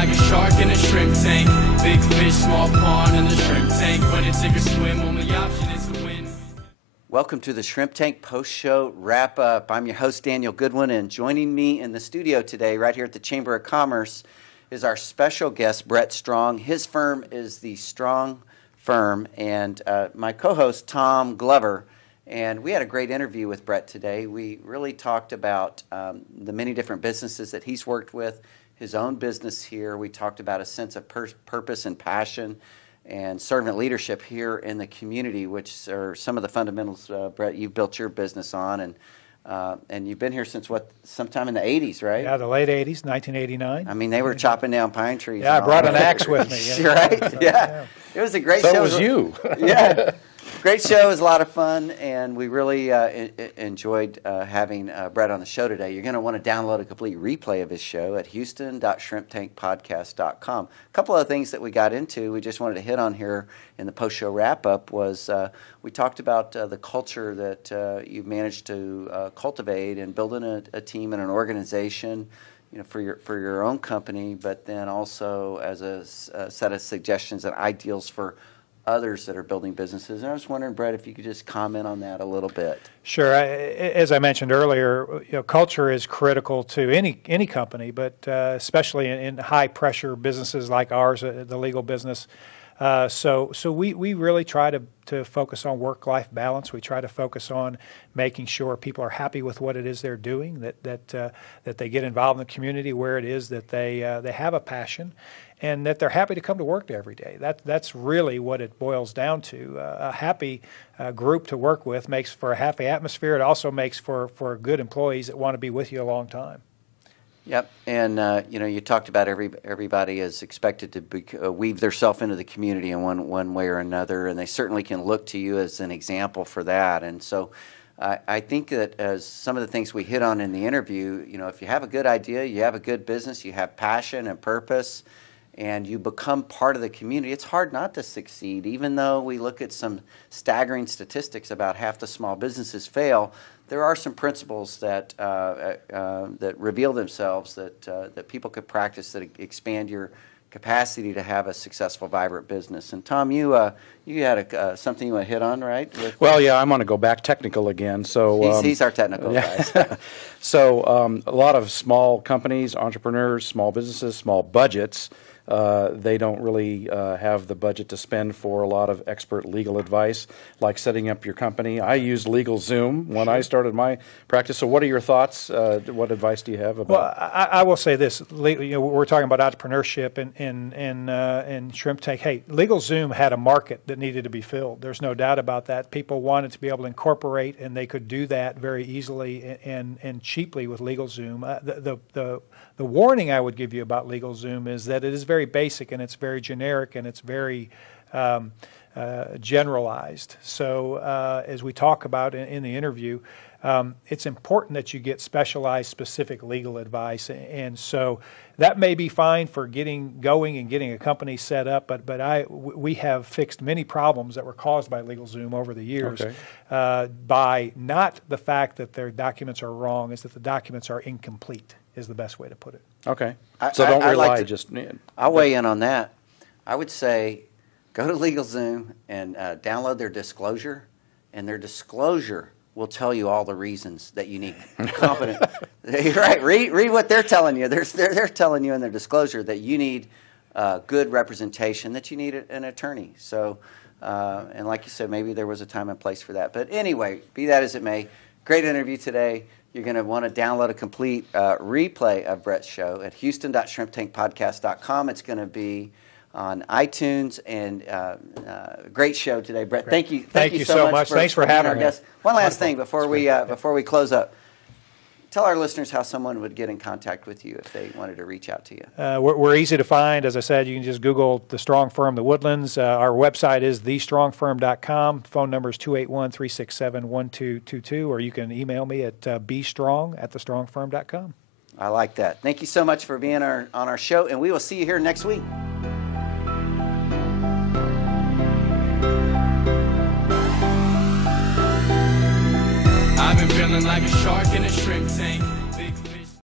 like a shark in a shrimp tank. Big fish, small pond in the shrimp tank. When it take a swim, only option is to win. Welcome to the Shrimp Tank Post-Show Wrap-Up. I'm your host, Daniel Goodwin, and joining me in the studio today, right here at the Chamber of Commerce, is our special guest, Bret Strong. His firm is the Strong Firm, and my co-host, Tom Glover. And we had a great interview with Bret today. We really talked about the many different businesses that he's worked with, his own business here. We talked about a sense of purpose and passion and servant leadership here in the community, which are some of the fundamentals, Bret, you've built your business on. And you've been here since, what, sometime in the 80s, right? Yeah, the late 80s, 1989. I mean, they were chopping down pine trees. Yeah, I brought an axe with me. Yeah. Right? Yeah. It was a great show. So was you. Yeah. Great show. It was a lot of fun, and we really enjoyed having Bret on the show today. You're going to want to download a complete replay of his show at houston.shrimptankpodcast.com. A couple of things that we got into, we just wanted to hit on here in the post-show wrap-up was we talked about the culture that you've managed to cultivate and building a team and an organization, you know, for your own company, but then also as a set of suggestions and ideals for others that are building businesses. And I was wondering, Bret, if you could just comment on that a little bit. Sure. As I mentioned earlier, culture is critical to any company, but especially in high-pressure businesses like ours, the legal business. So we really try to focus on work-life balance. We try to focus on making sure people are happy with what it is they're doing, that they get involved in the community where it is that they have a passion, and that they're happy to come to work every day. That's really what it boils down to. A happy group to work with makes for a happy atmosphere. It also makes for good employees that want to be with you a long time. Yep, and you talked about everybody is expected to weave themselves into the community in one way or another, and they certainly can look to you as an example for that. And so I think that as some of the things we hit on in the interview, if you have a good idea, you have a good business, you have passion and purpose, and you become part of the community, it's hard not to succeed. Even though we look at some staggering statistics about half the small businesses fail, there are some principles that that reveal themselves that people could practice that expand your capacity to have a successful, vibrant business. And Tom, you had something you want to hit on, right? Well, yeah, I'm going to go back technical again. So he's our technical guy. So a lot of small companies, entrepreneurs, small businesses, small budgets, they don't really have the budget to spend for a lot of expert legal advice, like setting up your company. I used LegalZoom when I started my practice. So what are your thoughts? What advice do you have about Well, I will say this. We're talking about entrepreneurship and Shrimp Tank. Hey, LegalZoom had a market that needed to be filled. There's no doubt about that. People wanted to be able to incorporate, and they could do that very easily and cheaply with LegalZoom. The warning I would give you about LegalZoom is that it is very basic, and it's very generic, and it's very generalized. So as we talk about in the interview, it's important that you get specialized, specific legal advice. And so that may be fine for getting going and getting a company set up, but we have fixed many problems that were caused by LegalZoom over the years. Okay. By not the fact that their documents are wrong, is that the documents are incomplete, is the best way to put it. Okay. So don't rely I'll weigh in on that. I would say go to LegalZoom and download their disclosure, and their disclosure will tell you all the reasons that you need competent. Right. Read what they're telling you. They're telling you in their disclosure that you need good representation, that you need an attorney. So, and like you said, maybe there was a time and place for that. But anyway, be that as it may, great interview today. You're going to want to download a complete replay of Bret's show at houston.shrimptankpodcast.com. It's going to be on iTunes, and great show today, Bret. Thank you. Thank you so much. Thanks for having me. One last thing before we close up. Tell our listeners how someone would get in contact with you if they wanted to reach out to you. We're easy to find. As I said, you can just Google The Strong Firm, The Woodlands. Our website is thestrongfirm.com. Phone number is 281-367-1222, or you can email me at bstrong@thestrongfirm.com. I like that. Thank you so much for being on our show, and we will see you here next week. I've been feeling like a shark in a shrimp tank.